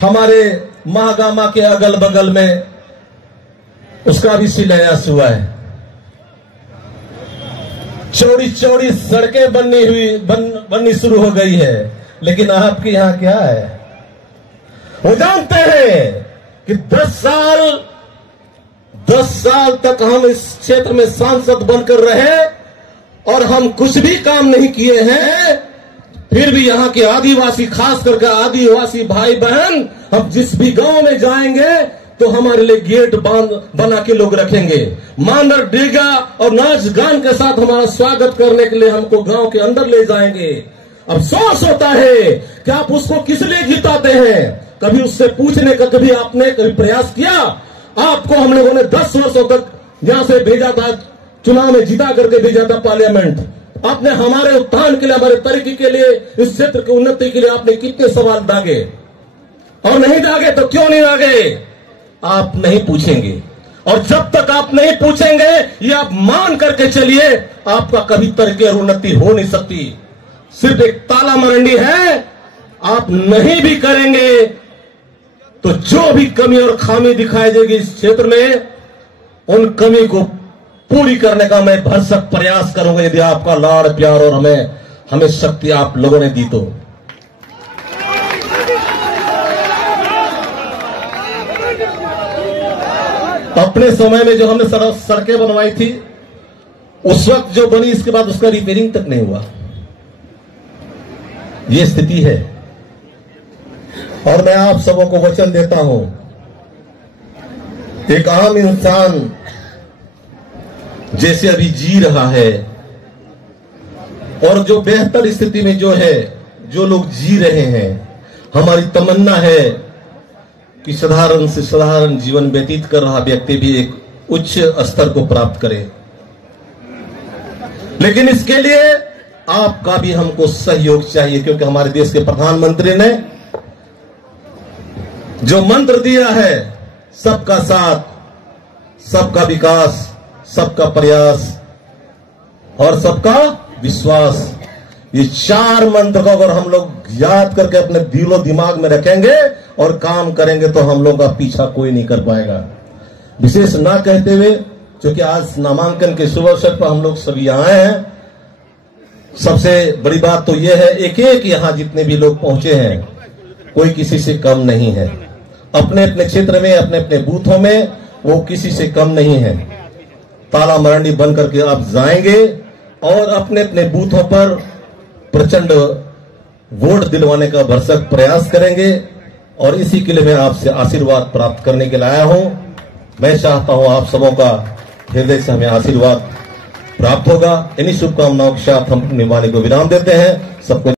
हमारे महागामा के अगल बगल में उसका भी शिलान्यास हुआ है। चौड़ी चौड़ी सड़कें बननी शुरू हो गई है। लेकिन आपके यहां क्या है? वो जानते हैं कि 10 साल तक हम इस क्षेत्र में सांसद बनकर रहे और हम कुछ भी काम नहीं किए हैं। फिर भी यहाँ के आदिवासी, खास करके आदिवासी भाई बहन, हम जिस भी गांव में जाएंगे तो हमारे लिए गेट बना के लोग रखेंगे। मानर डेगा और नाच गान के साथ हमारा स्वागत करने के लिए हमको गांव के अंदर ले जाएंगे। अफसोस होता है कि आप उसको किस लिए जिताते हैं। कभी उससे पूछने का कभी आपने कभी प्रयास किया? आपको हम लोगों ने 10 वर्षों तक यहां से भेजा था, चुनाव में जिता करके भेजा था पार्लियामेंट। आपने हमारे उत्थान के लिए, हमारे तरक्की के लिए, इस क्षेत्र की उन्नति के लिए आपने कितने सवाल दागे? और नहीं दागे तो क्यों नहीं दागे? आप नहीं पूछेंगे। और जब तक आप नहीं पूछेंगे, ये आप मान करके चलिए, आपका कभी तरक्की और उन्नति हो नहीं सकती। सिर्फ एक ताला मरंडी है। आप नहीं भी करेंगे तो जो भी कमी और खामी दिखाई देगी इस क्षेत्र में, उन कमी को पूरी करने का मैं भरसक प्रयास करूंगा, यदि आपका लाड़ प्यार और हमें शक्ति आप लोगों ने दी तो। अपने समय में जो हमने सड़कें बनवाई थी, उस वक्त जो बनी, इसके बाद उसका रिपेयरिंग तक नहीं हुआ। ये स्थिति है। और मैं आप सबों को वचन देता हूं, एक आम इंसान जैसे अभी जी रहा है और जो बेहतर स्थिति में जो है, जो लोग जी रहे हैं, हमारी तमन्ना है कि साधारण से साधारण जीवन व्यतीत कर रहा व्यक्ति भी एक उच्च स्तर को प्राप्त करे। लेकिन इसके लिए आपका भी हमको सहयोग चाहिए, क्योंकि हमारे देश के प्रधानमंत्री ने जो मंत्र दिया है, सबका साथ, सबका विकास, सबका प्रयास और सबका विश्वास, ये 4 मंत्र को अगर हम लोग याद करके अपने दिलो दिमाग में रखेंगे और काम करेंगे तो हम लोग का पीछा कोई नहीं कर पाएगा। विशेष ना कहते हुए, क्योंकि आज नामांकन के शुभ अवसर पर हम लोग सभी आए हैं, सबसे बड़ी बात तो यह है, एक एक यहाँ जितने भी लोग पहुंचे हैं, कोई किसी से कम नहीं है। अपने अपने क्षेत्र में, अपने अपने बूथों में वो किसी से कम नहीं है। ताला मरंडी बन करके आप जाएंगे और अपने अपने बूथों पर प्रचंड वोट दिलवाने का भरसक प्रयास करेंगे। और इसी के लिए मैं आपसे आशीर्वाद प्राप्त करने के लिए आया हूं। मैं चाहता हूं आप सबों का हृदय से हमें आशीर्वाद प्राप्त होगा। इन्हीं शुभकामनाओं के साथ हम अपनी वाणी को विराम देते हैं। सबको